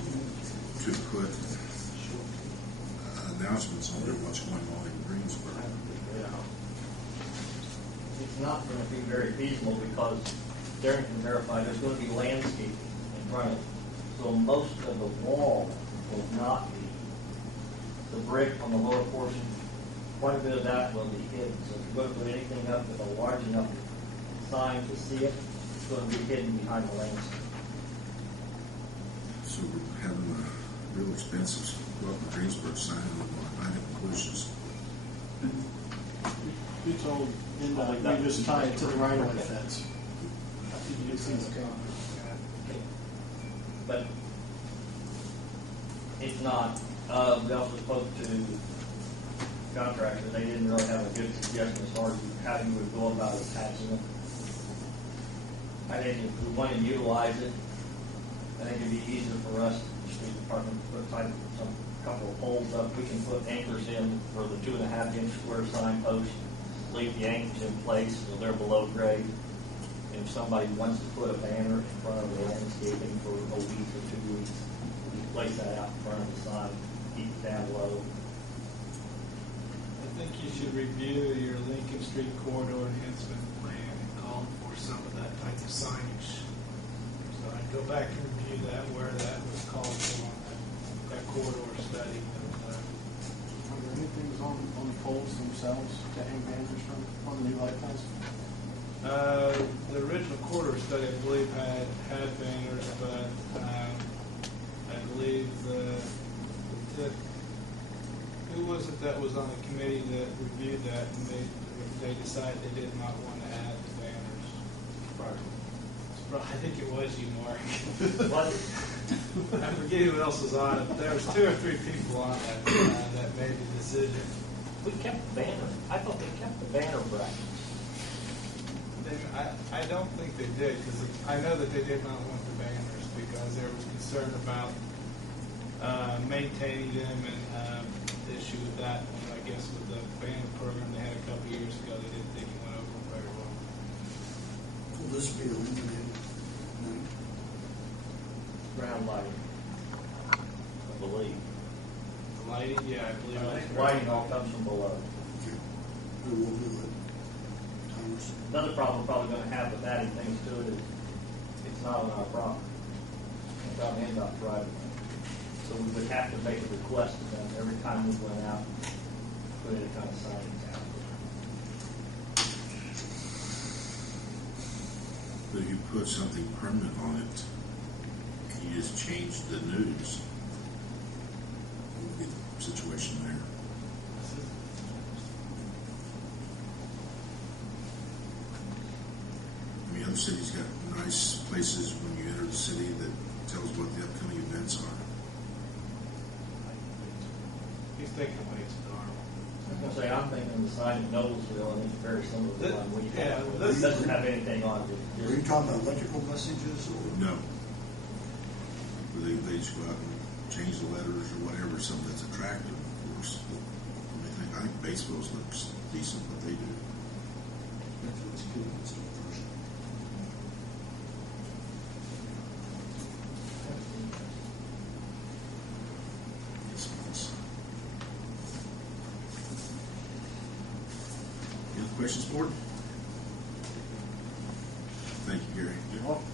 way to put announcements on there what's going on in Greensburg. Yeah. It's not going to be very feasible because Darren can verify there's going to be landscaping in front of it. So most of the wall will not be. The brick on the lower portion, quite a bit of that will be hidden. So if you're going to put anything up with a large enough sign to see it, it's going to be hidden behind the landscape. So we're having a real expensive welcome to Greensburg sign on night inclusions. You told we just tie it to the right-of-way fence. But it's not. We also spoke to contractors. They didn't really have a good suggestion as far as how you would go about attaching it. I think if we want to utilize it, I think it'd be easier for us, the street department, to put some couple of poles up. We can put anchors in for the 2.5-inch square sign post, leave the anchors in place so they're below grade. And if somebody wants to put a banner in front of the landscaping for a week or 2 weeks, we place that out in front of the sign, keep it down low. I think you should review your Lincoln Street corridor enhancement plan and call for some of that type of signage. So I'd go back and review that, where that was called for on that corridor study. Are there any things on the poles themselves to hang banners from on the new light poles? The original corridor study, I believe, had banners, but I believe who was it that was on the committee that reviewed that, and they decided they did not want to add the banners. Right. I think it was you, Mark. What? I forget who else was on it. There was 2 or 3 people on that made the decision. We kept the banner. I thought they kept the banner brackets. I don't think they did, because I know that they did not want the banners because there was concern about maintaining them, and the issue with that one, I guess, with the banner program they had a couple years ago, they didn't think it went over very well. Will this be eliminated? Ground lighting, I believe. The lighting, yeah, I believe that's Lighting all comes from below. Okay. Who will do it? Thomas? Another problem we're probably going to have with adding things to it is it's not on our property. It's on NDOT's right of way. So we would have to make a request to them every time we went out, put any kind of signage out. But if you put something permanent on it, you just change the news. What would be the situation there? I mean, other cities got nice places when you enter the city that tells what the upcoming events are. He's thinking ways to our. I was going to say, I'm thinking the sign in Noblesville, and it's very similar to the one we have. Yeah, It doesn't have anything on it. Are you talking about electrical messages? Or? No. They just go out and change the letters or whatever, something that's attractive, of course. I think Batesville's looks decent, what they do. That's what's good. That's the first. Any other questions, board? Thank you, Gary. You're welcome.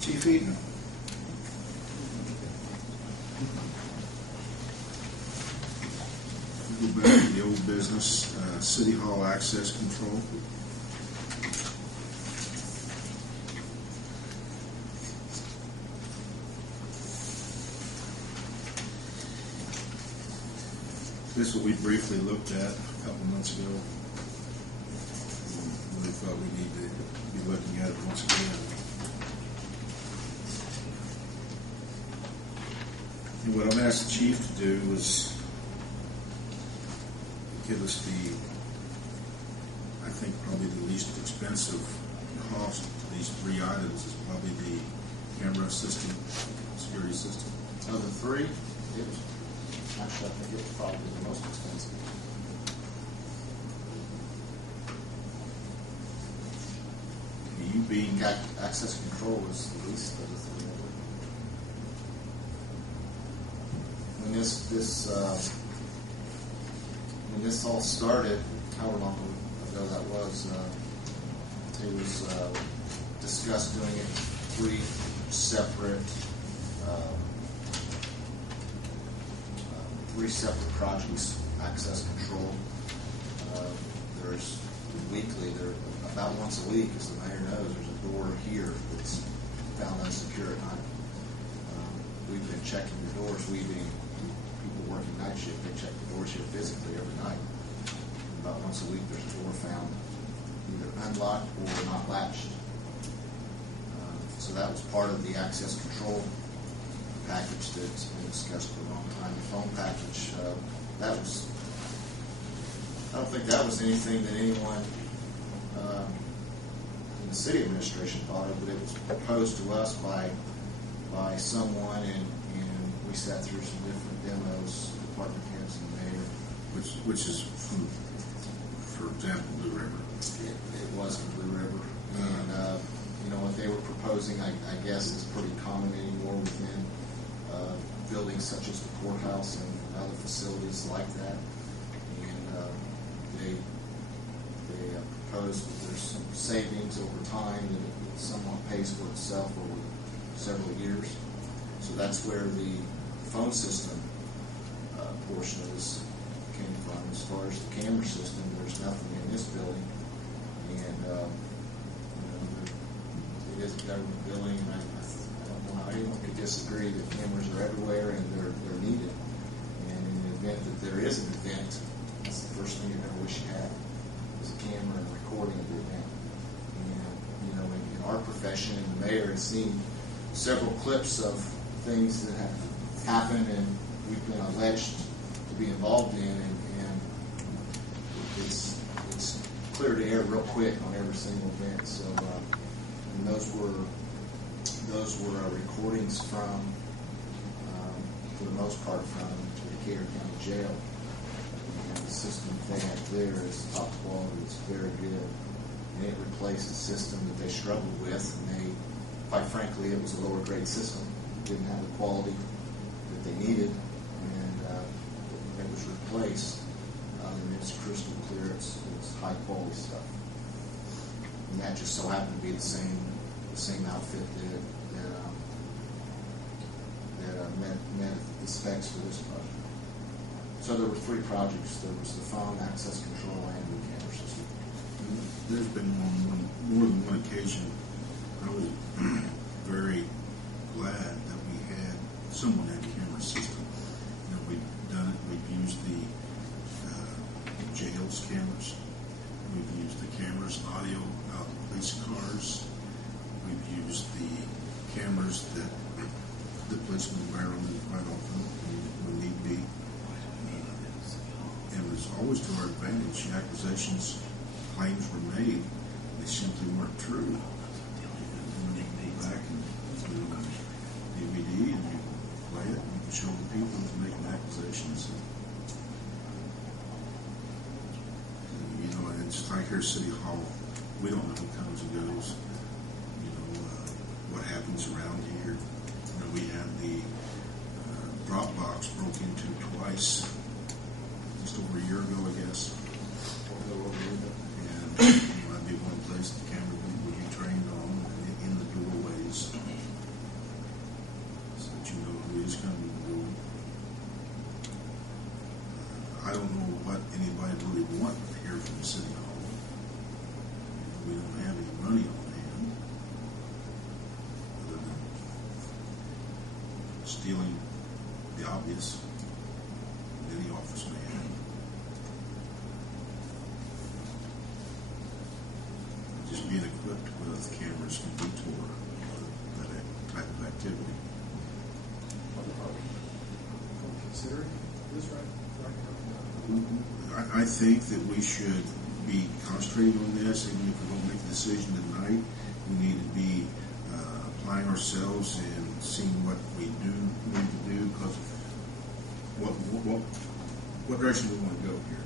Chief Eaton. We'll go back to the old business, City Hall access control. This is what we briefly looked at a couple months ago. We thought we need to be looking at it once again. And what I'm asked the chief to do is give us I think probably the least expensive cost to these 3 items is probably the camera system, security system. Of the 3, actually, I think it's probably the most expensive. being, Access control was the least of the three. When this all started, however long ago that was, it was discussed doing it three separate projects. Access control. There's weekly, about once a week, as the mayor knows, there's a door here that's found unsecure at night. We've been checking the doors. We being people working night shift, they check the doors here physically every night. About once a week, there's a door found either unlocked or not latched. So that was part of the access control package that's been discussed for a long time. The phone package, I don't think that was anything that anyone in the city administration thought of, but it was proposed to us by someone, and we sat through some different demos, department heads and the mayor. which is from, for example, Blue River. It was from Blue River, and what they were proposing, I guess, is pretty common anymore within buildings such as the courthouse and other facilities like that. And they proposed that there's some savings over time, that it somewhat pays for itself over several years. So that's where the phone system portion of this came from. As far as the camera system, there's nothing in this building, and it is a government building, and I don't know how anyone could disagree that cameras are everywhere and they're needed. And in the event that there is an event, that's the first thing you're going to wish you had, is a camera and recording of the event. And in our profession, and the mayor has seen several clips of things that have happened and we've been alleged to be involved in, and it's clear to air real quick on every single event. So, and those were recordings from, for the most part, from the Decatur County Jail. And the system they have there is top quality. It's very good, and it replaced a system that they struggled with, and quite frankly, it was a lower grade system. It didn't have the quality that they needed, and it was replaced. And it's crystal clear. It's high quality stuff, and that just so happened to be the same outfit that met the specs for this project. So there were three projects. There was the phone, access control, and the camera system. There's been more than one occasion I was very glad that we had someone had a camera system. We've done it. We've used the jail's cameras. We've used the cameras, audio out of police cars. We've used the cameras that the policemen wear on them quite often when need be. And it was always to our advantage. Accusations, claims were made, they simply weren't true. And you can go back and DVD and you can play it and you can show the people who's making accusations. And it's like here at City Hall, we don't know who comes and goes. What happens around here. We had the drop box broke into twice, just over a year ago, I guess. And that'd be one place the camera would be trained on, in the doorways, so that you know who is coming and going. I don't know what anybody really wants to hear from City Hall. We don't have any money on hand, other than stealing the obvious that any office may have. Just being equipped with cameras can detour that type of activity. Considering this right now? I think that we should be concentrating on this, even if we don't make a decision tonight. We need to be applying ourselves and seeing what we need to do, because what direction we want to go here.